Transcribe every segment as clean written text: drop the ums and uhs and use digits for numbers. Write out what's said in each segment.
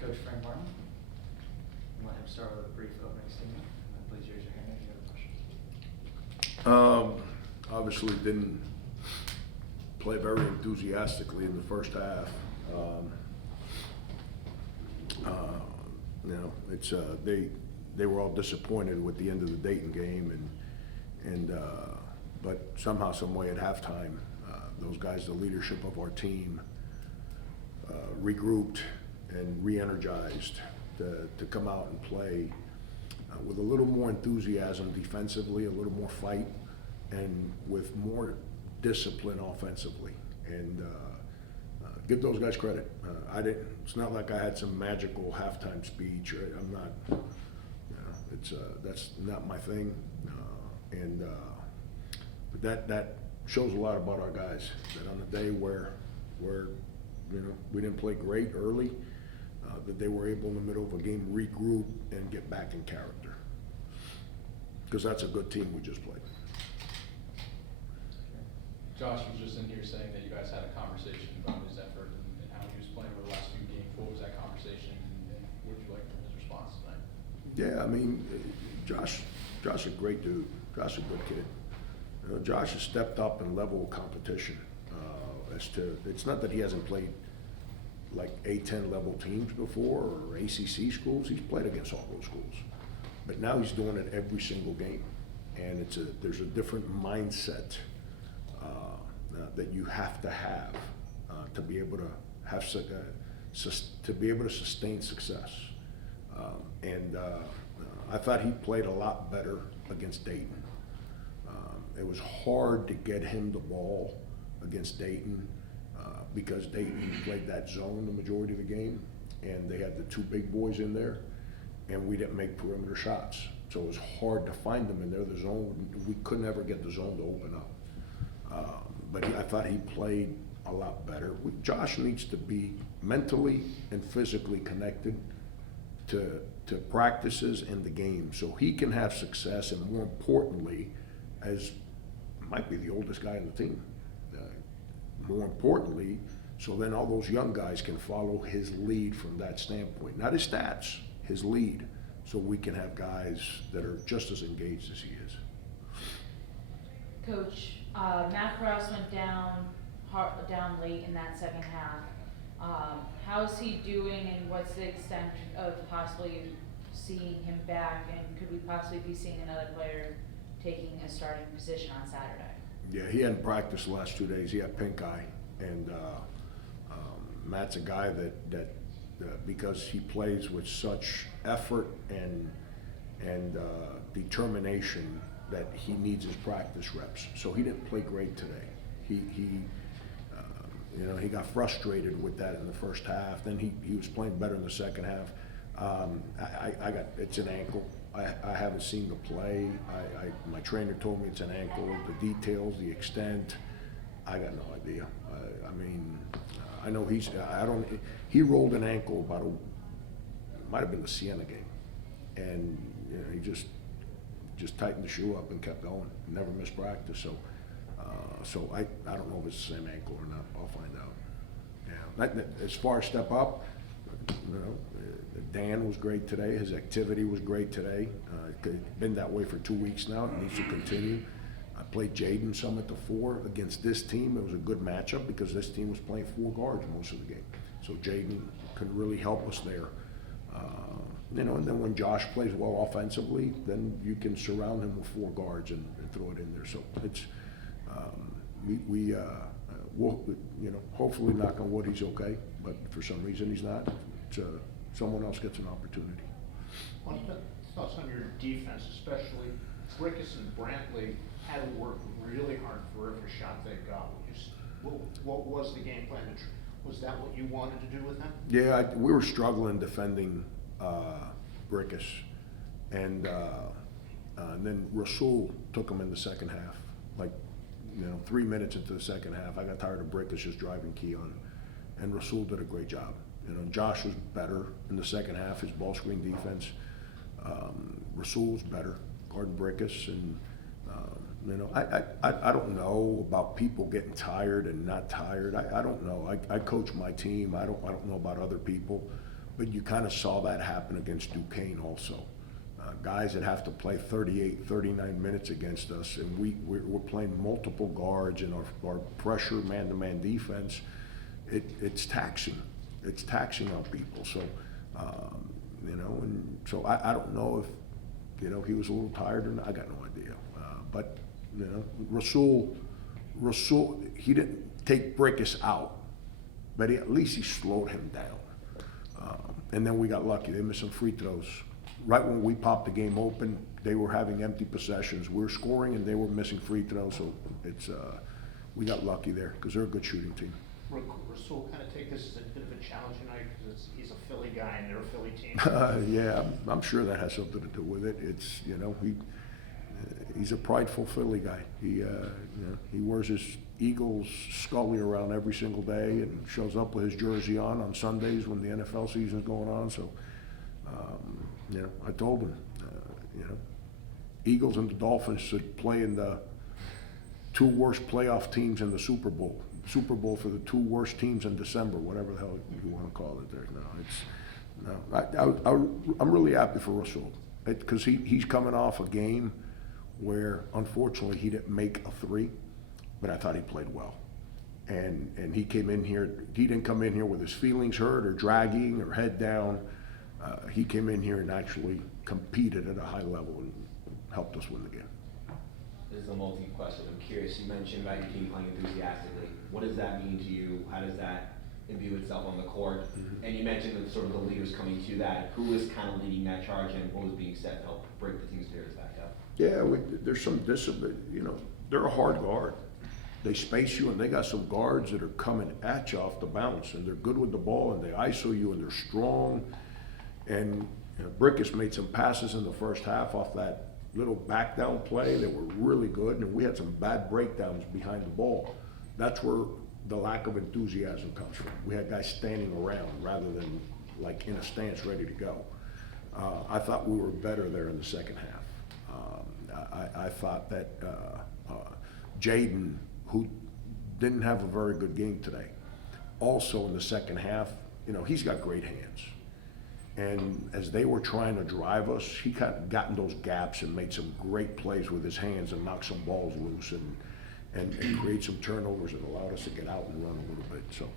Coach Frank Martin. Let him start with a brief opening statement. Please raise your hand if you have a question. Obviously didn't play very enthusiastically in the first half. It's they were all disappointed with the end of the Dayton game, but somehow, some way at halftime, those guys, the leadership of our team, regrouped and re-energized to come out and play with a little more enthusiasm defensively, a little more fight, and with more discipline offensively. And give those guys credit. It's not like I had some magical halftime speech. Right? I'm not. That's not my thing. But that shows a lot about our guys. That on a day where we didn't play great early, that they were able in the middle of a game regroup and get back in character. Because that's a good team we just played. Josh was just in here saying that you guys had a conversation about his effort and how he was playing over the last few games. What was that conversation, and what would you like from his response tonight? Yeah, I mean, Josh is a great dude. Josh is a good kid. Josh has stepped up in level of competition. It's not that he hasn't played like A-10 level teams before or ACC schools. He's played against all those schools, but now he's doing it every single game, and there's a different mindset that you have to be able to have to be able to sustain success. I thought he played a lot better against Dayton. It was hard to get him the ball against Dayton because Dayton played that zone the majority of the game, and they had the two big boys in there, and we didn't make perimeter shots. So it was hard to find them in there. The zone, we couldn't ever get the zone to open up. But I thought he played a lot better. Josh needs to be mentally and physically connected to practices and the game so he can have success, and more importantly, as might be the oldest guy on the team, more importantly, so then all those young guys can follow his lead from that standpoint. Not his stats, his lead, so we can have guys that are just as engaged as he is. Coach, Matt Cross went down late in that second half. How's he doing, and what's the extent of possibly seeing him back, and could we possibly be seeing another player taking a starting position on Saturday? Yeah, he hadn't practiced the last 2 days. He had pink eye, and Matt's a guy that because he plays with such effort and determination, that he needs his practice reps. So he didn't play great today. He got frustrated with that in the first half. Then he was playing better in the second half. It's an ankle. I haven't seen the play. My trainer told me it's an ankle. The details, the extent, I got no idea. I know he rolled an ankle it might have been the Siena game, and he just tightened the shoe up and kept going. Never missed practice. So I don't know if it's the same ankle or not. I'll find out. Yeah. As far as step up, Dan was great today. His activity was great today. It's been that way for 2 weeks now. It needs to continue. I played Jaden some at the 4 against this team. It was a good matchup because this team was playing 4 guards most of the game. So Jaden could really help us there. And then when Josh plays well offensively, then you can surround him with 4 guards and throw it in there. So it's we'll hopefully, knock on wood, he's okay. But for some reason he's not. Someone else gets an opportunity. What thoughts on your defense, especially Brickus and Brantley had to work really hard for every shot they got. What was the game plan? Was that what you wanted to do with them? Yeah, we were struggling defending Brickus, and then Rasul took him in the second half. 3 minutes into the second half, I got tired of Brickus just driving Keon, and Rasul did a great job. Josh was better in the second half, his ball screen defense. Rasul was better, guarding Brickus, and I don't know about people getting tired and not tired. I don't know. I coach my team. I don't know about other people, but you kind of saw that happen against Duquesne also. Guys that have to play 38, 39 minutes against us, and we're playing multiple guards, and our pressure man-to-man defense, it's taxing. It's taxing on people. So, you know, and so I don't know if, you know, he was a little tired or not. I got no idea. But, you know, Rasul, he didn't take Brickus out, but at least he slowed him down. And then we got lucky. They missed some free throws. Right when we popped the game open, they were having empty possessions. We were scoring and they were missing free throws, so it's, we got lucky there because they're a good shooting team. Rasul kind of take this as a bit of a challenge tonight because he's a Philly guy and they're a Philly team. Yeah, I'm sure that has something to do with it. It's, you know, he's a prideful Philly guy. You know, he wears his Eagles scully around every single day and shows up with his jersey on Sundays when the NFL season's going on. So, you know, I told him, you know, Eagles and the Dolphins should play in the two worst playoff teams in the Super Bowl. Super Bowl for the two worst teams in December, whatever the hell you want to call it there. I'm really happy for Rasul because he's coming off a game where unfortunately he didn't make a three, but I thought he played well. And he came in here, he didn't come in here with his feelings hurt or dragging or head down. He came in here and actually competed at a high level and helped us win the game. This is a multi-question. I'm curious, you mentioned about your team playing enthusiastically. What does that mean to you? How does that imbue itself on the court? Mm-hmm. And you mentioned that sort of the leaders coming to that. Who was kind of leading that charge and what was being said to help break the team's spirits back up? Yeah, there's some discipline. You know, they're a hard guard. They space you, and they got some guards that are coming at you off the bounce, and they're good with the ball, and they ISO you, and they're strong. And you know, Brickus made some passes in the first half off that little back down play that were really good, and we had some bad breakdowns behind the ball. That's where the lack of enthusiasm comes from. We had guys standing around rather than like in a stance ready to go. I thought we were better there in the second half. I thought that Jaden, who didn't have a very good game today, also in the second half, you know, he's got great hands. And as they were trying to drive us, he got in those gaps and made some great plays with his hands and knocked some balls loose and create some turnovers and allowed us to get out and run a little bit. So,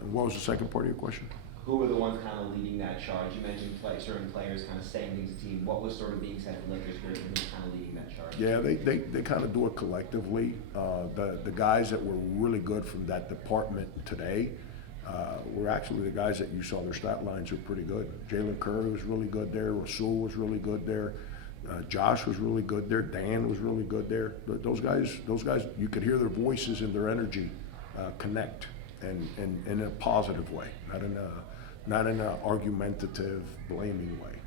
and what was the second part of your question? Who were the ones kind of leading that charge? You mentioned certain players kind of saying things to the team. What was sort of being said to lift their spirit and who was kind of leading that charge? Yeah, they kind of do it collectively. The guys that were really good from that department today were actually the guys that you saw their stat lines were pretty good. Jalen Curry was really good there. Rasul was really good there. Josh was really good there. Dan was really good there. Those guys, you could hear their voices and their energy connect, and in a positive way, not in an argumentative, blaming way.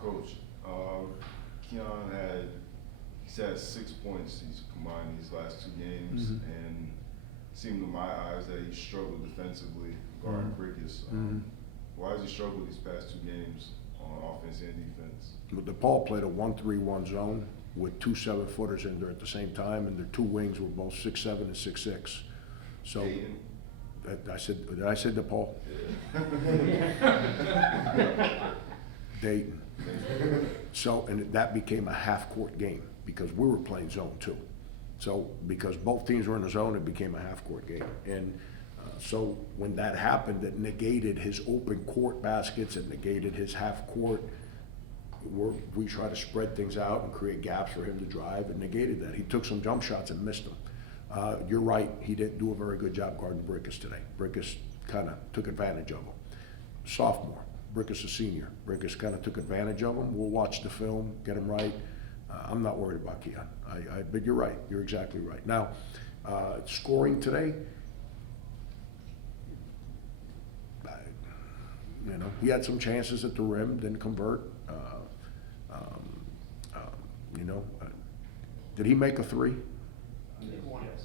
Coach, Keon he's had 6 points. He's combined these last 2 games, Mm-hmm. and it seemed to my eyes that he struggled defensively guarding Brickus. Why has he struggled these past 2 games on offense and defense? But DePaul played a 1-3-1 zone with 2 7-footers in there at the same time, and their 2 wings were both 6'7" and 6'6". So Dayton? did I say DePaul? Dayton. So, and that became a half-court game because we were playing zone too. So, because both teams were in the zone, it became a half-court game. And so when that happened, it negated his open court baskets, it negated his half-court. We try to spread things out and create gaps for him to drive. It negated that. He took some jump shots and missed them. You're right, he didn't do a very good job guarding Brickus today. Brickus kind of took advantage of him. Sophomore. Brickus a senior. Brickus kind of took advantage of him. We'll watch the film, get him right. I'm not worried about Keon. But you're right. You're exactly right. Now, scoring today, you know, he had some chances at the rim, didn't convert. You know, did he make a 3?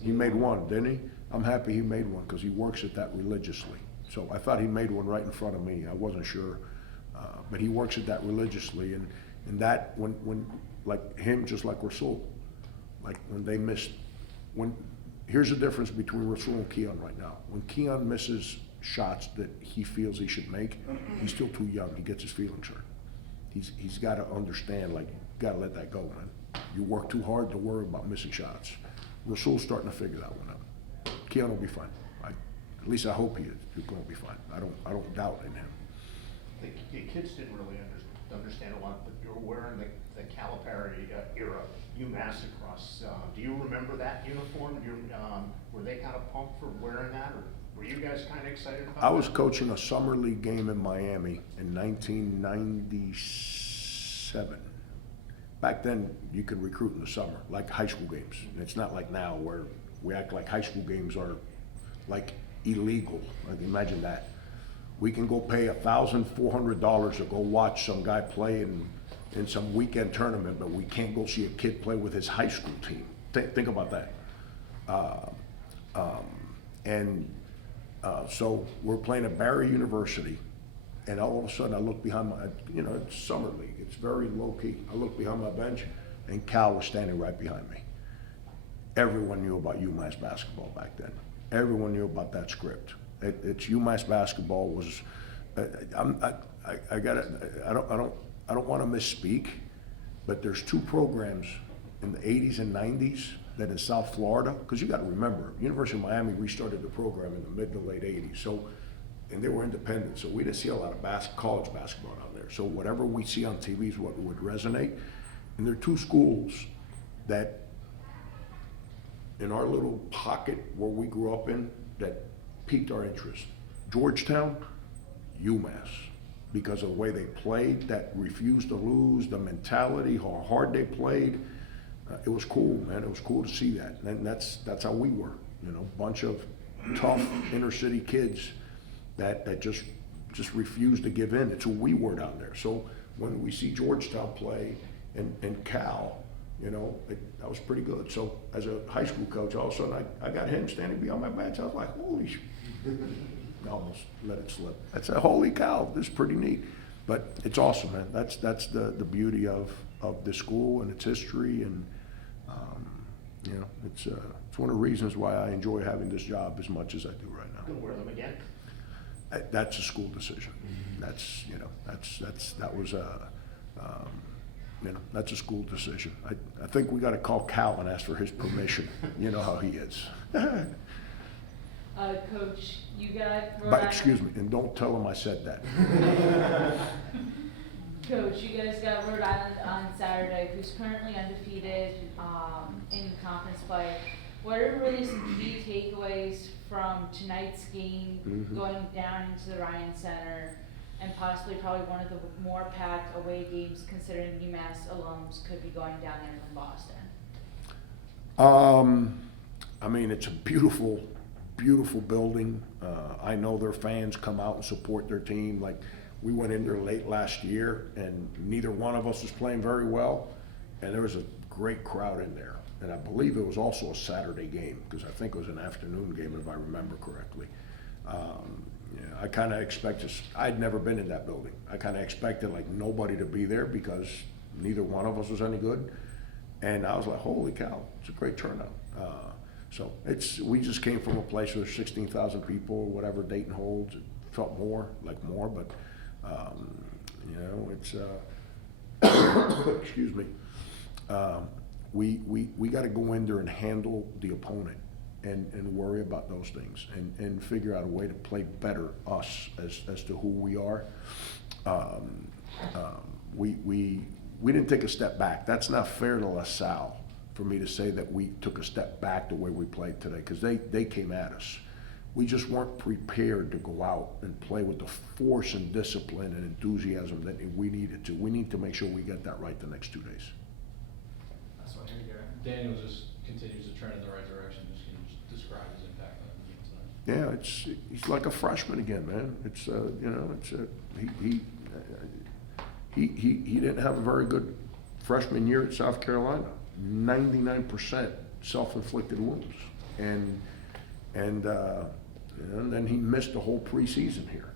He made 1, didn't he? I'm happy he made 1 because he works at that religiously. So I thought he made 1 right in front of me. I wasn't sure, but he works at that religiously. And that when like him, just like Rasul, like when they missed, when here's the difference between Rasul and Keon right now. When Keon misses shots that he feels he should make, he's still too young. He gets his feelings hurt. He's got to understand, like, got to let that go, man. You work too hard to worry about missing shots. Rasul's starting to figure that one out. Keon will be fine. At least I hope he is. He's going to be fine. I don't doubt in him. The kids didn't really understand a lot, but you were wearing the Calipari era UMass across. Do you remember that uniform? Were they kind of pumped for wearing that, or were you guys kind of excited about I was that? coaching a summer league game in Miami in 1997. Back then, you could recruit in the summer, like high school games. And it's not like now where we act like high school games are like illegal. Like, imagine that. We can go pay $1,400 to go watch some guy play in some weekend tournament, but we can't go see a kid play with his high school team. Think about that. So we're playing at Barry University, and all of a sudden I look behind my, it's summer league. It's very low key. I look behind my bench, and Cal was standing right behind me. Everyone knew about UMass basketball back then. Everyone knew about that script. It's UMass basketball was. I don't want to misspeak, but there's two programs in the 80s and 90s that in South Florida, because you got to remember, University of Miami restarted the program in the mid to late 80s. So, and they were independent, so we didn't see a lot of college basketball down there. So whatever we see on TV is what would resonate. And there are two schools that, in our little pocket where we grew up in, that piqued our interest. Georgetown, UMass, because of the way they played, that refused to lose, the mentality, how hard they played. It was cool, man. It was cool to see that. And that's how we were, bunch of tough inner city kids that just refused to give in. It's who we were down there. So when we see Georgetown play and Cal, that was pretty good. So as a high school coach, all of a sudden I got him standing behind my bench. I was like, holy sh! I almost let it slip. I said, holy cow, this is pretty neat. But it's awesome, man. That's the beauty of the school and its history, and it's one of the reasons why I enjoy having this job as much as I do right now. Gonna wear them again? That's a school decision. That's a school decision. I think we got to call Cal and ask for his permission. You know how he is. Coach, you got Rhode But Island. excuse me, and don't tell him I said that. Coach, you guys got Rhode Island on Saturday, who's currently undefeated in conference play. What are really some key takeaways from tonight's game, going down into the Ryan Center, and possibly probably one of the more packed away games, considering UMass alums could be going down there from Boston? I mean, it's a beautiful, beautiful building. I know their fans come out and support their team. Like, we went in there late last year, and neither one of us was playing very well, and there was a great crowd in there. And I believe it was also a Saturday game, because I think it was an afternoon game, if I remember correctly. I kind of expected, I'd never been in that building. I kind of expected like nobody to be there because neither one of us was any good. And I was like, holy cow, it's a great turnout. So we just came from a place where there's 16,000 people, whatever Dayton holds. It felt more, but it's, excuse me. We got to go in there and handle the opponent and worry about those things and figure out a way to play better us as to who we are. We didn't take a step back. That's not fair to Salle for me to say that we took a step back the way we played today, because they came at us. We just weren't prepared to go out and play with the force and discipline and enthusiasm that we needed to. We need to make sure we get that right the next 2 days. That's what I hear you, Gary. Daniel just continues to trend in the right direction. Just can you just describe his impact on the game tonight? Yeah, he's like a freshman again, man. He didn't have a very good freshman year at South Carolina. 99% self-inflicted wounds, and then he missed the whole preseason here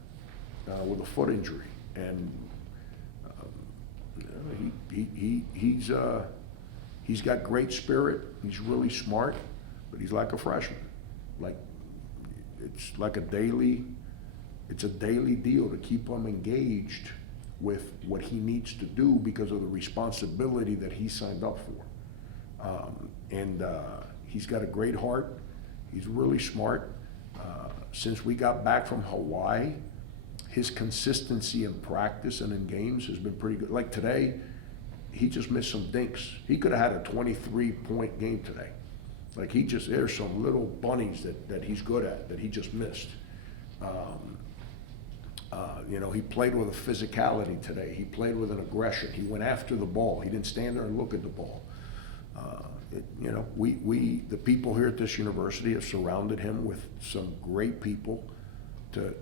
with a foot injury, and he's got great spirit. He's really smart. but he's like a freshman. Like, it's like a daily deal to keep him engaged with what he needs to do because of the responsibility that he signed up for. He's got a great heart. He's really smart. Since we got back from Hawaii, his consistency in practice and in games has been pretty good. Like today, he just missed some dinks. He could have had a 23-point game today. Like there's some little bunnies that he's good at that he just missed. He played with a physicality today. He played with an aggression. He went after the ball. He didn't stand there and look at the ball. The people here at this university have surrounded him with some great people to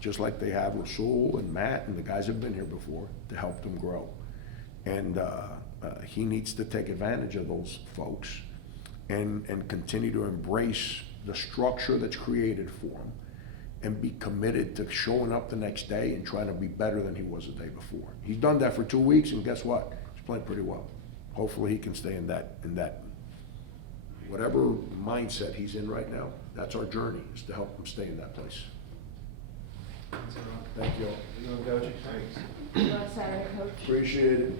just like they have Rasul and Matt and the guys have been here before, to help them grow. And he needs to take advantage of those folks and continue to embrace the structure that's created for him and be committed to showing up the next day and trying to be better than he was the day before. He's done that for 2 weeks, and guess what? He's playing pretty well. Hopefully he can stay in that whatever mindset he's in right now. That's our journey, is to help him stay in that place. Thanks, everyone. Thank you all. You want to go, Jake? Thanks. Good luck Saturday, coach. Appreciate it.